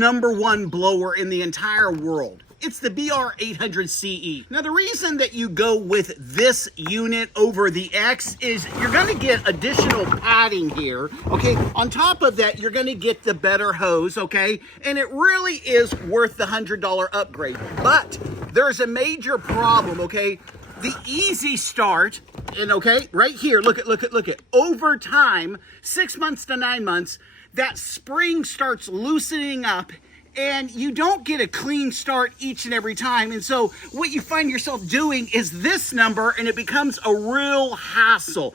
#1 blower in the entire world. It's the BR800CE. Now, the reason that you go with this unit over the X is you're gonna get additional padding here, okay? On top of that, you're gonna get the better hose, okay? And it really is worth the $100 upgrade. But there's a major problem, okay? The EasyStart, and okay, right here, look at. Over time, 6 months to 9 months, that spring starts loosening up, and you don't get a clean start each and every time. And so what you find yourself doing is this number, and it becomes a real hassle.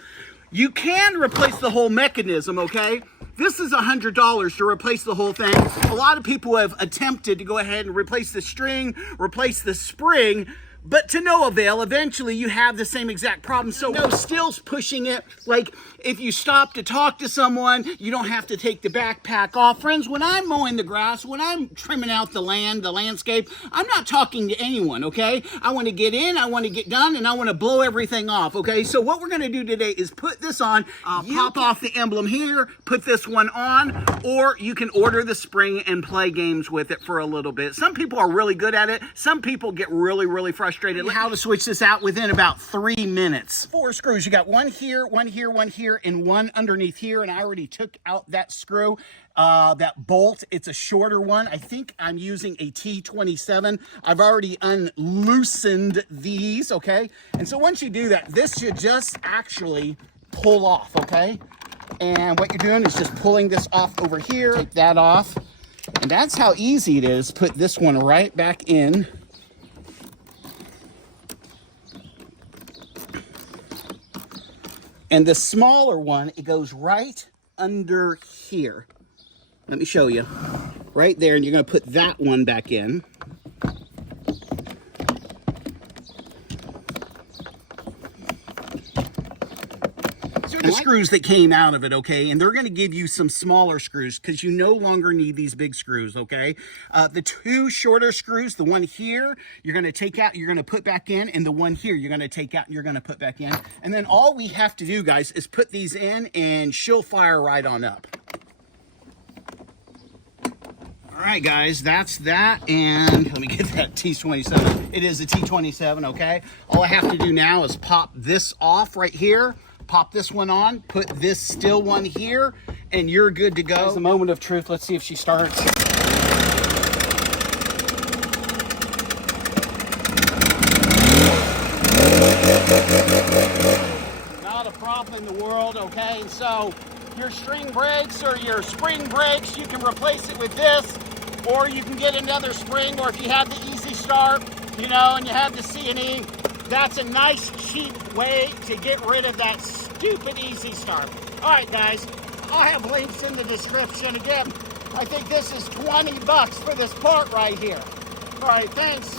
You can replace the whole mechanism, okay? This is $100 to replace the whole thing. A lot of people have attempted to go ahead and replace the string, replace the spring, but to no avail. Eventually you have the same exact problem. So no, STIHL's pushing it. Like, if you stop to talk to someone, you don't have to take the backpack off. Friends, when I'm mowing the grass, when I'm trimming out the landscape, I'm not talking to anyone, okay? I want to get in, I want to get done, and I want to blow everything off, okay? So what we're going to do today is put this on, pop off the emblem here, put this one on, or you can order the spring and play games with it for a little bit. Some people are really good at it. Some people get really frustrated. How to switch this out within about 3 minutes. 4 screws. You got one here, one here, one here, and one underneath here. And I already took out that screw, that bolt. It's a shorter one. I think I'm using a T27. I've already unloosened these, okay? And so once you do that, this should just actually pull off, okay? And what you're doing is just pulling this off over here. Take that off. And that's how easy it is. Put this one right back in. And the smaller one, it goes right under here. Let me show you. Right there, and you're gonna put that one back in. The screws that came out of it, okay? And they're gonna give you some smaller screws because you no longer need these big screws, okay? The 2 shorter screws, the one here, you're gonna take out, you're gonna put back in, and the one here, you're gonna take out, and you're gonna put back in. And then all we have to do, guys, is put these in and she'll fire right on up. All right, guys, that's that. And let me get that T27. It is a T27, okay? All I have to do now is pop this off right here. Pop this one on, put this still one here, and you're good to go. It's the moment of truth. Let's see if she starts. Not a problem in the world, okay? And so your string brakes or your spring brakes, you can replace it with this, or you can get another spring, or if you have the EasyStart, you know, and you have the C&E, that's a nice, cheap way to get rid of that stupid EasyStart. All right, guys, I'll have links in the description. Again, I think this is $20 for this part right here. All right, thanks.